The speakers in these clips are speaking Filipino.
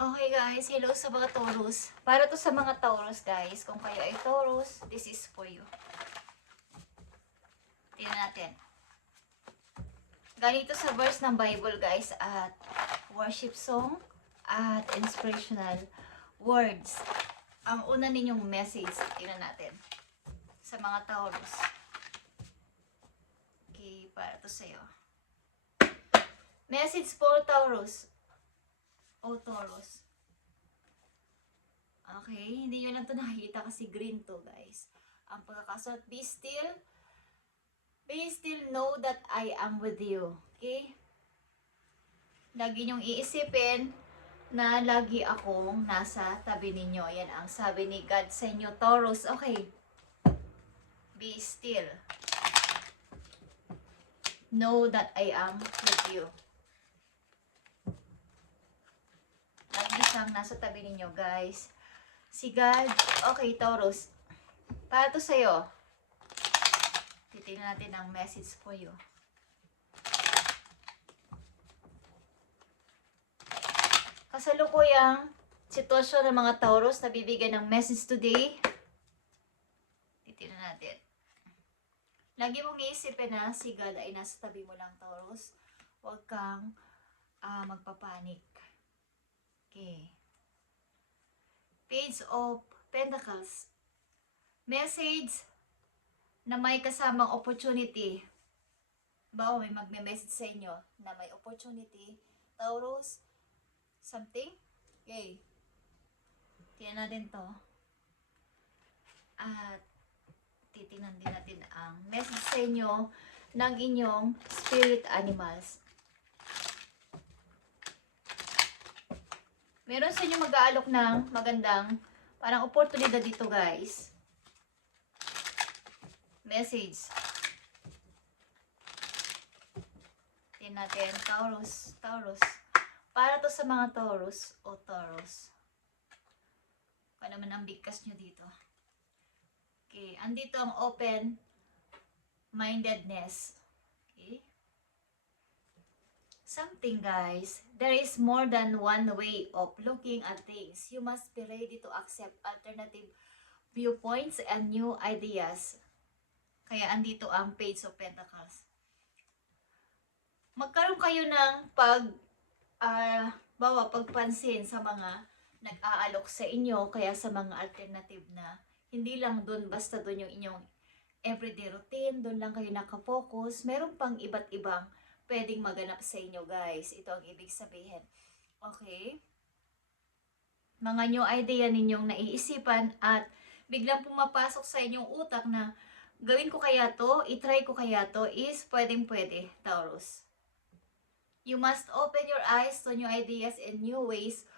Okay guys, hello sa mga Taurus. Para to sa mga Taurus guys, kung kayo ay Taurus, this is for you. Tingnan natin. Ganito sa verse ng Bible guys at worship song at inspirational words. Ang una ninyong message, tingnan natin. Sa mga Taurus. Okay, para to sa'yo. Message for Taurus. O Taurus. Okay, hindi nyo lang ito nakikita kasi green to guys. Ang pagkakasulat, be still, know that I am with you. Okay? Lagi nyong iisipin na lagi akong nasa tabi ninyo. Yan ang sabi ni God sa inyo, Taurus. Okay. Be still. Know that I am with you. Lagi siyang nasa tabi ninyo, guys. Si God, okay, Taurus. Para to sa'yo. Titingnan natin ang message for you. Kasalukuyang sitwasyon ng mga Taurus na bibigyan ng message today. Titingnan natin. Lagi mong iisipin na si God ay nasa tabi mo lang, Taurus. Huwag kang magpapanik. Okay. Page of Pentacles. Message na may kasamang opportunity. Bawa may magme-message sa inyo na may opportunity. Taurus, something? Okay. Tingnan natin to. At titingnan din natin ang message sa inyo ng inyong spirit animals. Meron sa inyo mag-aalok ng magandang parang oportunidad dito guys. Message. Tingnan natin, Taurus. Para to sa mga Taurus o Taurus. Paano naman ang bigkas nyo dito? Okay, andito ang open-mindedness. Okay? Something guys, there is more than one way of looking at things. You must be ready to accept alternative viewpoints and new ideas. Kaya andito ang Page of Pentacles. Magkaroon kayo ng pagpansin sa mga nag-aalok sa inyo, kaya sa mga alternative na hindi lang doon, basta doon yung inyong everyday routine, doon lang kayo nakafocus. Meron pang iba't ibang pwedeng maganap sa inyo guys. Ito ang ibig sabihin. Okay? Mga new idea ninyong naiisipan at biglang pumapasok sa inyong utak na gawin ko kaya to, itry ko kaya to, is pwedeng pwede, Taurus. You must open your eyes to new ideas and new ways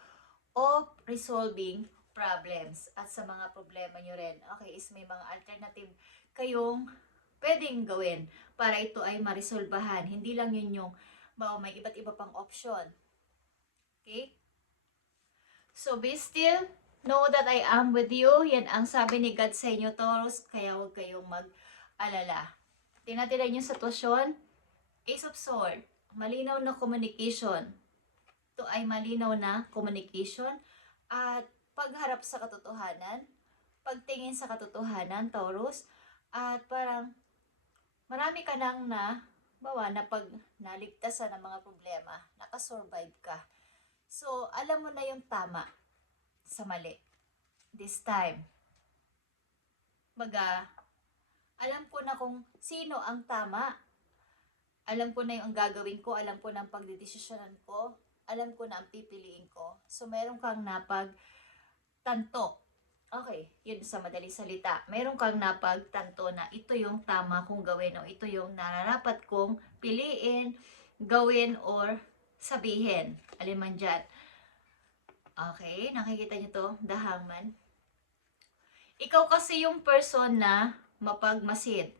of resolving problems. At sa mga problema nyo rin, okay, is may mga alternative kayong pwedeng gawin para ito ay marisolbahan. Hindi lang yun yung may iba't iba pang option. Okay? So be still, know that I am with you. Yan ang sabi ni God sa inyo, Taurus, kaya huwag kayong mag-alala. Tinatira yung sitwasyon, Ace of Swords, malinaw na communication. Ito ay malinaw na communication at pagharap sa katotohanan, pagtingin sa katotohanan, Taurus, at parang marami ka nang na pag naligtasan ng mga problema, nakasurvive ka. So, alam mo na yung tama sa mali. This time. Alam ko na kung sino ang tama. Alam ko na yung gagawin ko. Alam ko na ang pagdidesisyonan ko. Alam ko na ang pipiliin ko. So, meron kang napagtanto. Okay, yun sa madaling salita. Meron kang napagtanto na ito yung tama kong gawin o ito yung nararapat kong piliin, gawin, or sabihin. Alin man dyan. Okay, nakikita nyo to? The Hangman. Ikaw kasi yung person na mapagmasid,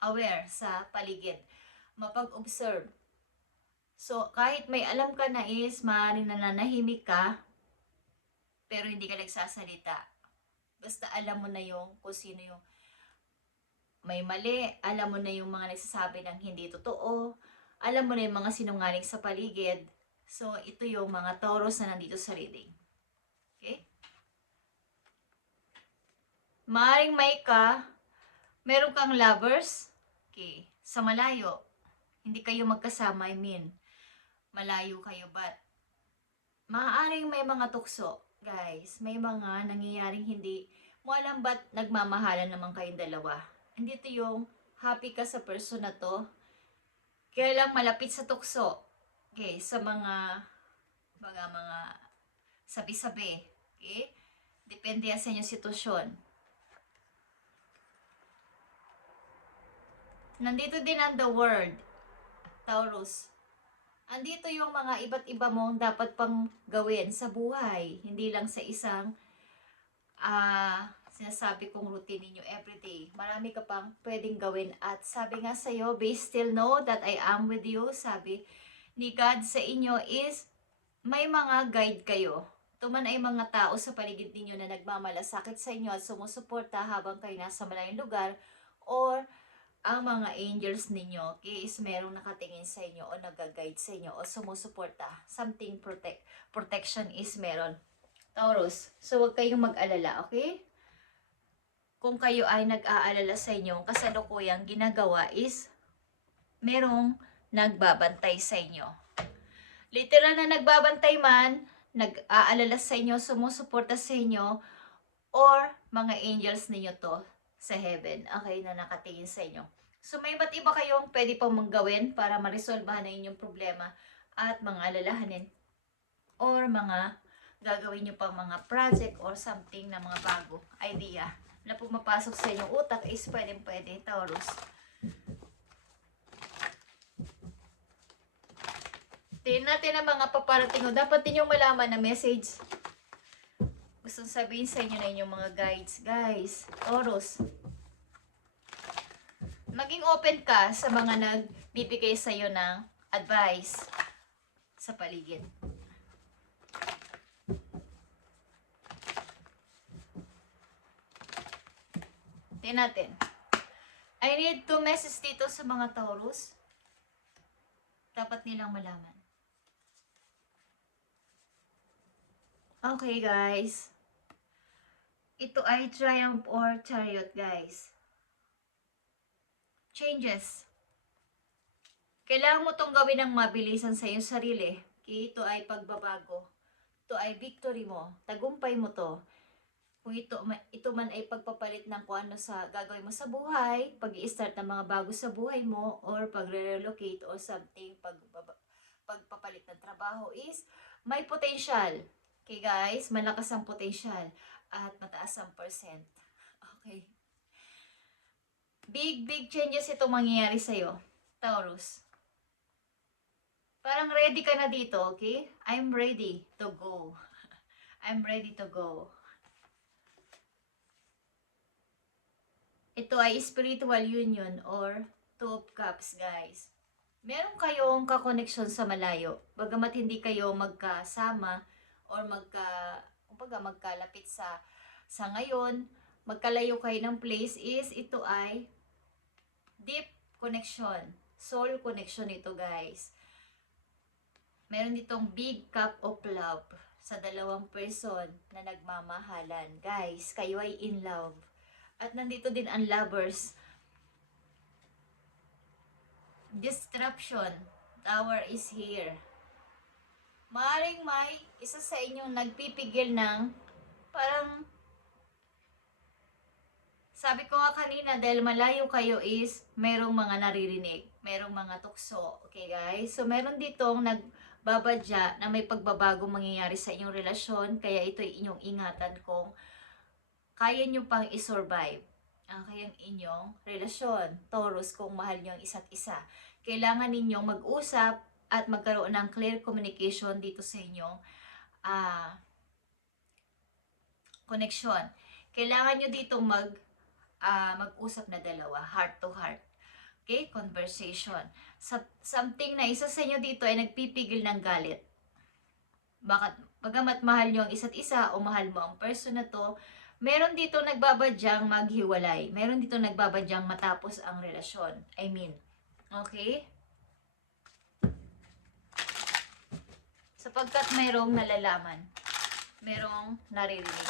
aware sa paligid, mapag-observe. So, kahit may alam ka na is maaaring nananahimik ka, pero hindi ka nagsasalita. Basta alam mo na yung kung sino yung may mali, alam mo na yung mga nagsasabi ng hindi totoo, alam mo na yung mga sinungaling sa paligid. So, ito yung mga Taurus na nandito sa reading. Okay? Maaring meron kang lovers. Okay. Sa malayo. Hindi kayo magkasama, I mean. Malayo kayo, but maaaring may mga tukso, guys. May mga nangyayaring hindi mo alam ba't nagmamahalan naman kayong dalawa. Andito yung happy ka sa person na to. Kaya lang malapit sa tukso. Okay, sa mga sabi-sabi. Okay? Depende yan sa inyong sitwasyon. Nandito din ang the world, Taurus. Andito yung mga iba't iba mong dapat pang gawin sa buhay. Hindi lang sa isang sinasabi kong routine ninyo everyday. Marami ka pang pwedeng gawin. At sabi nga sa'yo, be still know that I am with you. Sabi ni God sa inyo is, may mga guide kayo. Tuman ay mga tao sa paligid ninyo na nagmamalasakit sa inyo at sumusuporta habang kayo nasa malayong lugar, or ang mga angels ninyo is merong nakatingin sa inyo o nag-guide sa inyo o sumusuporta. Something protection is meron. Taurus, so huwag kayong mag-alala, okay? Kung kayo ay nag-aalala sa inyo, kasalukuyang ginagawa is merong nagbabantay sa inyo. Literal na nagbabantay man, nag-aalala sa inyo, sumusuporta sa inyo, or mga angels ninyo to sa heaven, okay, na nakatingin sa inyo. So may iba't iba kayong pwede pang manggawin para ma-resolvehan na inyong problema at mga alalahanin, or mga gagawin nyo pang mga project or something na mga bago idea na pumapasok sa inyong utak is pwede, Taurus. Tingnan natin ang mga paparating o dapat ninyong malaman na message. Gusto sabihin sa inyo na inyong mga guides, guys. Taurus. Maging open ka sa mga nagbibigay sa iyo ng advice sa paligid. Tingnan natin. I need 2 messages dito sa mga Taurus. Dapat nilang malaman. Okay, guys. Ito ay Triumph or Chariot, guys. Changes. Kailangan mo itong gawin ng mabilisan sa iyong sarili. Ito ay pagbabago. Ito ay victory mo. Tagumpay mo to. Kung ito man ay pagpapalit ng kung ano sa gagawin mo sa buhay, pag-i-start ng mga bago sa buhay mo, or pag-relocate or something, pagpapalit ng trabaho is may potential. Okay guys, malakas ang potential at mataas ang percent. Okay. Big changes ito mangyayari sa'yo, Taurus. Parang ready ka na dito, okay? I'm ready to go. I'm ready to go. Ito ay spiritual union or 2 of Cups, guys. Meron kayong kakoneksyon sa malayo. Bagamat hindi kayo magkasama or magkalapit sa ngayon, magkalayo kayo ng place, is ito ay deep connection. Soul connection ito, guys. Meron ditong big cup of love sa dalawang person na nagmamahalan. Guys, kayo ay in love. At nandito din ang lovers. Disruption. Tower is here. Maaring may isa sa inyong nagpipigil ng parang, sabi ko nga kanina, dahil malayo kayo is merong mga naririnig. Merong mga tukso. Okay guys? So meron ditong nagbabadya na may pagbabago mangyayari sa inyong relasyon. Kaya ito ay inyong ingatan kung kaya nyo pang isurvive ang kayang inyong relasyon. Taurus, kung mahal nyo ang isa't isa. Kailangan ninyong mag-usap at magkaroon ng clear communication dito sa inyong connection. Kailangan nyo dito mag-usap na dalawa, heart to heart. Okay? Conversation. Something na isa sa inyo dito ay nagpipigil ng galit. Bagamat mahal nyo ang isa't isa o mahal mo ang person na to, meron dito nagbabadyang maghiwalay. Meron dito nagbabadyang matapos ang relasyon. I mean, okay? Sapagkat mayroong nalalaman. Mayroong naririnig.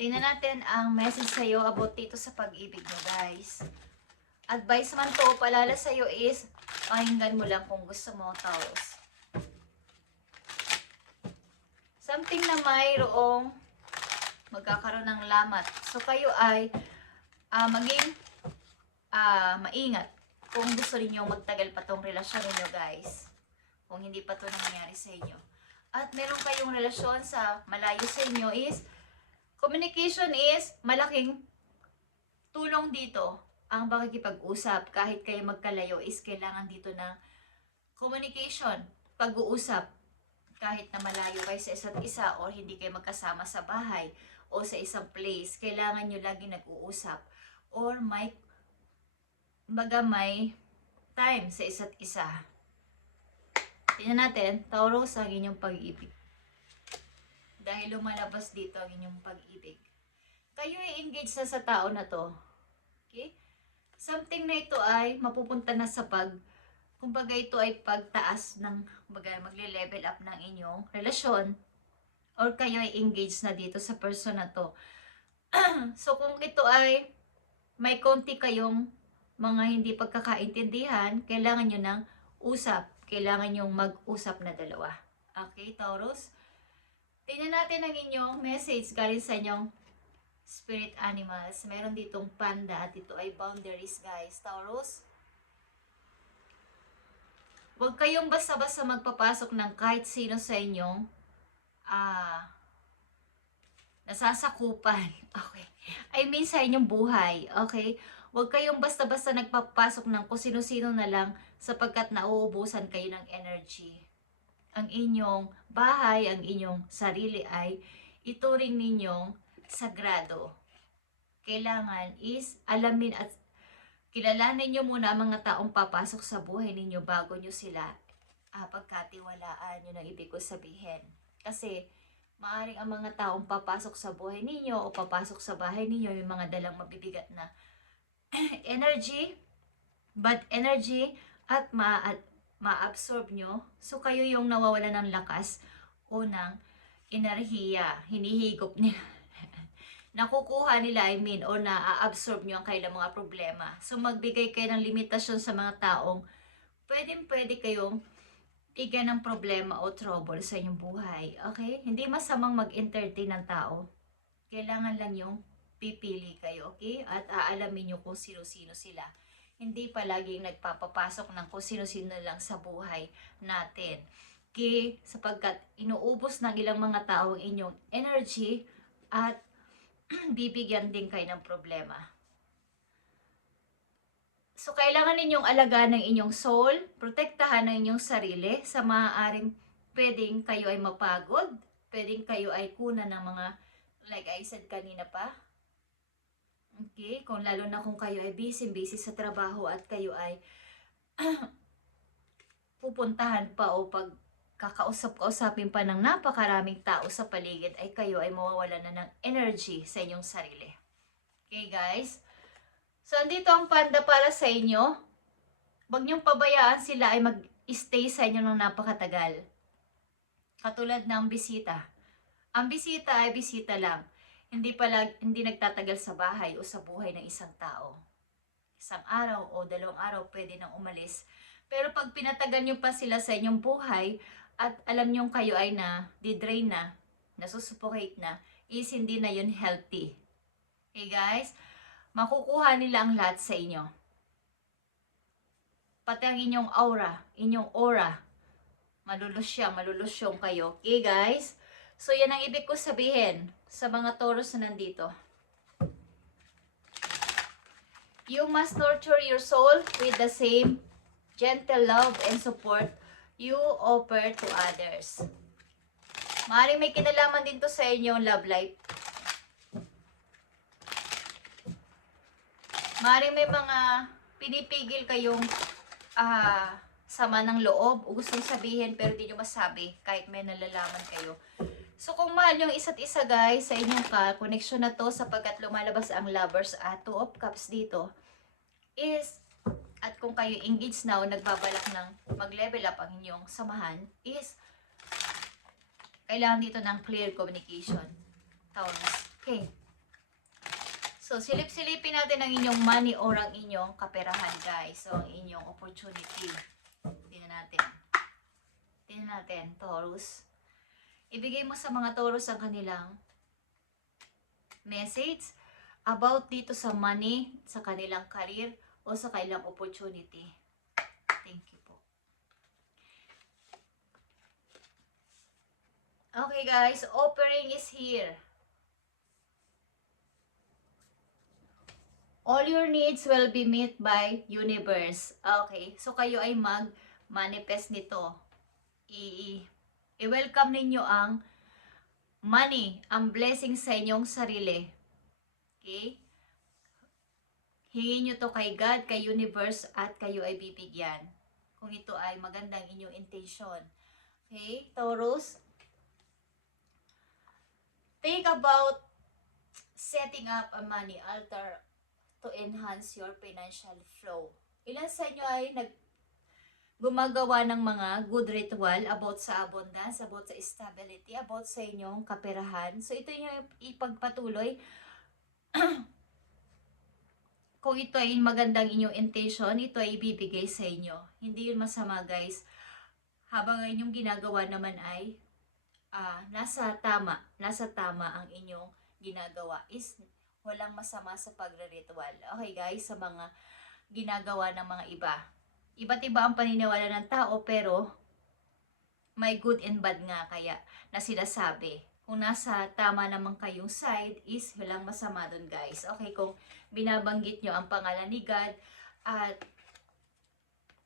Tingnan natin ang message sa'yo about dito sa pag-ibig mo, guys. Advice man to, palala sa'yo is, pakinggan mo lang kung gusto mo, Taurus. Something na mayroong magkakaroon ng lamat. So, kayo ay maging maingat kung gusto niyo magtagal pa tong relasyon niyo, guys. Kung hindi pa to nangyayari sa inyo. At meron kayong relasyon sa malayo sa inyo is, communication is malaking tulong dito. Ang pakikipag-usap, kahit kayo magkalayo, is kailangan dito ng communication, pag-uusap. Kahit na malayo kayo sa isa't isa or hindi kayo magkasama sa bahay o sa isang place, kailangan nyo lagi nag-uusap or may time sa isa't isa. Tingnan natin, Taurus, ang inyong pag-ibig. Dahil lumalabas dito ang inyong pag-ibig. Kayo ay engaged na sa tao na to. Okay? Something na ito ay mapupunta na sa kumbaga ito ay pagtaas ng, magle-level up ng inyong relasyon. Or kayo ay engaged na dito sa person na to. So kung ito ay may konti kayong mga hindi pagkakaintindihan, kailangan nyo ng usap. Kailangan nyo mag-usap na dalawa. Okay, Taurus? Tingnan natin ang inyong message galing sa inyong spirit animals. Meron ditong panda at ito ay boundaries, guys. Taurus, huwag kayong basta-basta magpapasok ng kahit sino sa inyong nasasakupan. Okay. I mean sa inyong buhay. Okay? Huwag kayong basta-basta nagpapasok ng kung sino-sino na lang sapagkat nauubusan kayo ng energy. Ang inyong bahay, ang inyong sarili ay ituring ninyong sagrado. Kailangan is alamin at kilalanin nyo muna ang mga taong papasok sa buhay ninyo bago nyo sila pagkatiwalaan. Yun ang ibig ko sabihin. Kasi maaring ang mga taong papasok sa buhay ninyo o papasok sa bahay ninyo yung mga dalang mabibigat na energy, bad energy at ma-absorb nyo. So kayo yung nawawala ng lakas o ng enerhiya, hinihigop nila. Nakukuha nila, o na-absorb nyo ang kailang mga problema. So magbigay kayo ng limitasyon sa mga taong pwede kayong bigyan ng problema o trouble sa inyong buhay. Okay? Hindi masamang mag-entertain ng tao. Kailangan lang yung pipili kayo, okay? At aalamin nyo kung sino-sino sila. Hindi palaging nagpapapasok ng kung sino-sino lang sa buhay natin. Okay? Sapagkat inuubos ng ilang mga tao ang inyong energy at bibigyan din kayo ng problema. So, kailangan ninyong alagaan ng inyong soul, protektahan ng inyong sarili sa maaaring pwedeng kayo ay mapagod, pwedeng kayo ay kunan ng mga, like I said kanina pa. Okay? Lalo na kung kayo ay busy sa trabaho at kayo ay pupuntahan pa o kakausapin pa ng napakaraming tao sa paligid, ay kayo ay mawawala na ng energy sa inyong sarili. Okay, guys? So, andito ang panda para sa inyo. Huwag niyong pabayaan sila ay mag-stay sa inyo ng napakatagal. Katulad ng bisita. Ang bisita ay bisita lang. Hindi nagtatagal sa bahay o sa buhay ng isang tao. Isang araw o 2 araw pwede nang umalis. Pero pag pinatagal niyo pa sila sa inyong buhay at alam niyo kayo ay di-drain na, nasusuffocate na, is hindi na yun healthy. Okay, guys? Makukuha nila ang lahat sa inyo. Pati ang inyong aura, malulusyong kayo. Okay, guys? So, yan ang ibig ko sabihin sa mga Taurus na nandito. You must nurture your soul with the same gentle love and support you offer to others. Maaaring may kinalaman din to sa inyong love life. Maaaring may mga pinipigil kayong sama ng loob o gustong sabihin pero di nyo masabi kahit may nalalaman kayo. So kung mahal yung isa't isa, guys, sa inyong connection na to sapagkat lumalabas ang lovers at 2 of cups dito, is at kung kayo engaged na o nagbabalak ng mag-level up ang inyong samahan, is kailangan dito ng clear communication. Taurus. Okay. So, silip-silipin natin ang inyong money or ang inyong kaperahan, guys. So, ang inyong opportunity. Tingnan natin. Tingnan natin, Taurus. Ibigay mo sa mga Taurus ang kanilang message about dito sa money, sa kanilang career, o sa kanilang opportunity. Thank you po. Okay, guys. Offering is here. All your needs will be met by universe. Okay. So, kayo ay mag-manifest nito. I-welcome ninyo ang money, ang blessing sa inyong sarili. Okay? Hingin nyo to kay God, kay universe, at kayo ay bibigyan. Kung ito ay magandang inyong intention. Okay? Taurus, think about setting up a money altar to enhance your financial flow. Ilan sa inyo ay gumagawa ng mga good ritual about sa abundance, about sa stability, about sa inyong kaperahan. So, ito yung ipagpatuloy. Kung ito ay magandang inyong intention, ito ay ibibigay sa inyo. Hindi yun masama, guys. Habang inyong ginagawa naman ay nasa tama ang inyong ginagawa, is walang masama sa pagre-ritual. Okay, guys, sa mga ginagawa ng mga iba. Iba't iba ang paniniwala ng tao, pero may good and bad nga kaya na sinasabi. Kung nasa tama naman kayong side, is walang masama dun, guys. Okay, kung binabanggit nyo ang pangalan ni God at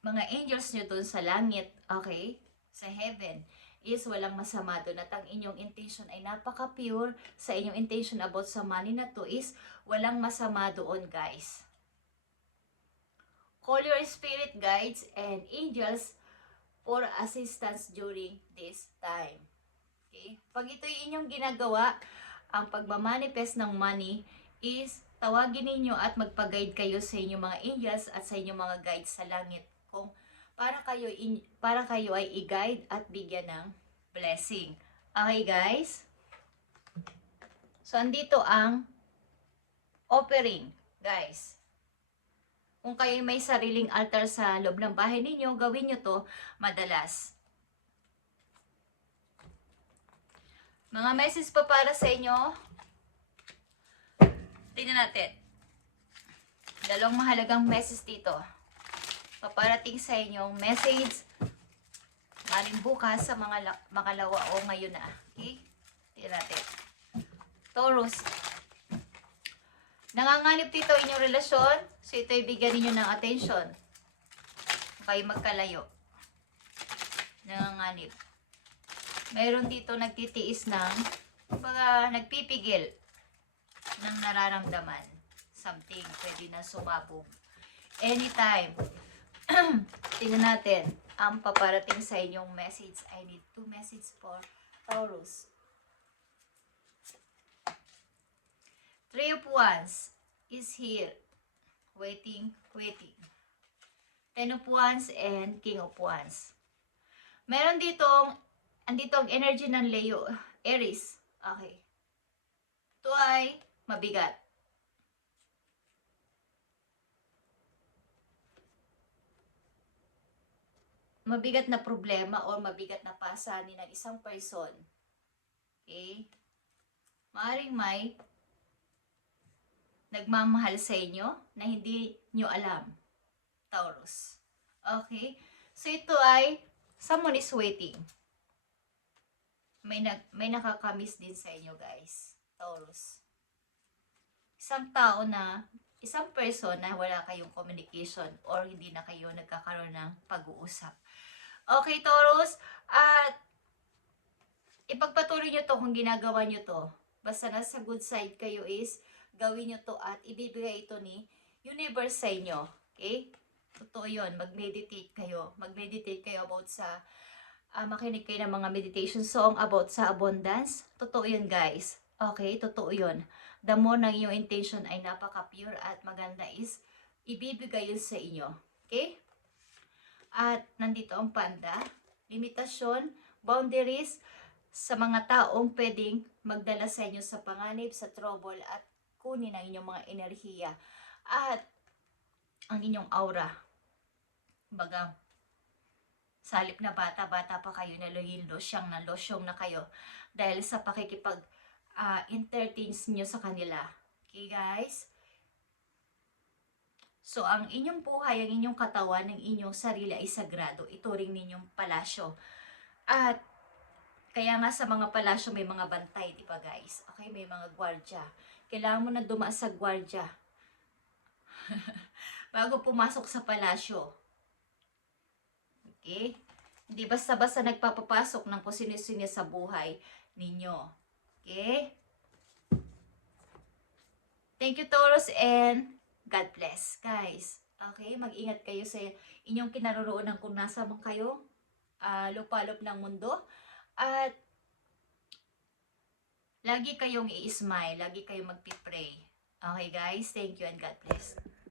mga angels nyo dun sa langit, okay, sa heaven, is walang masama dun. At ang inyong intention ay napaka-pure sa inyong intention about sa money na to, is walang masama doon, guys. Call your spirit guides and angels for assistance during this time. Okay? Pag ito yung inyong ginagawa, ang pagmamanifest ng money, is tawagin ninyo at magpa-guide kayo sa inyong mga angels at sa inyong mga guides sa langit. Kung para kayo ay i-guide at bigyan ng blessing. Okay, guys? So, andito ang offering, guys. Kung kayo may sariling altar sa loob ng bahay ninyo, gawin nyo to madalas. Mga message pa para sa inyo. Tingnan natin. Dalawang mahalagang message dito. Paparating sa inyong message maring bukas sa mga makalawa o ngayon na. Okay? Tingnan natin. Taurus. Nanganganib dito inyong relasyon. So ito ibigyan ninyo ng attention. Kayo magkalayo. Nanganganib. Mayroon dito nagtitiis ng nagpipigil ng nararamdaman. Something pwede na sumabog. Anytime. Tingnan natin ang paparating sa inyong message. I need 2 messages for Taurus. 3 of Wands is here. Waiting. 10 of Wands and King of Wands. Meron andito ang energy ng Leo, Aries. Okay. Ito ay mabigat. Mabigat na problema o mabigat na pasanin ng isang person. Okay? Maaring may nagmamahal sa inyo na hindi nyo alam. Taurus. Okay? So ito ay someone is waiting. May nakakamiss din sa inyo, guys. Taurus. Isang person na wala kayong communication or hindi na kayo nagkakaroon ng pag-uusap. Okay, Taurus, at ipagpatuloy nyo to kung ginagawa nyo to. Basta nasa good side kayo, is gawin nyo to at ibibigay ito ni universe sa inyo. Okay? Totoo yun. Mag-meditate kayo. Mag-meditate kayo about sa makinig kayo ng mga meditation song about sa abundance. Totoo yun, guys. Okay? Totoo yun. The more ng iyong intention ay napaka-pure at maganda, is ibibigay yun sa inyo. Okay? At nandito ang panda. Limitasyon, boundaries sa mga taong pwedeng magdala sa inyo sa panganib, sa trouble, at kunin ang inyong mga enerhiya. At ang inyong aura. Baga, salip na bata-bata pa kayo, losyang na kayo dahil sa pakikipag entertains nyo sa kanila. Okay, guys? So, ang inyong buhay, ang inyong katawan, ang inyong sarili ay sagrado. Ituring ninyong palasyo. At, kaya nga sa mga palasyo may mga bantay, di ba guys? Okay, may mga gwardya. Kailangan mo na dumaan sa gwardya bago pumasok sa palasyo. Okay? Hindi basta-basta nagpapapasok ng kung sino-sino sa buhay ninyo. Okay? Thank you, Taurus, and God bless, guys. Okay? Mag-ingat kayo sa inyong kinaroroonan kung nasa man kayo, lupalop ng mundo. At lagi kayong i-smile, lagi kayong magpipray. Okay, guys? Thank you and God bless.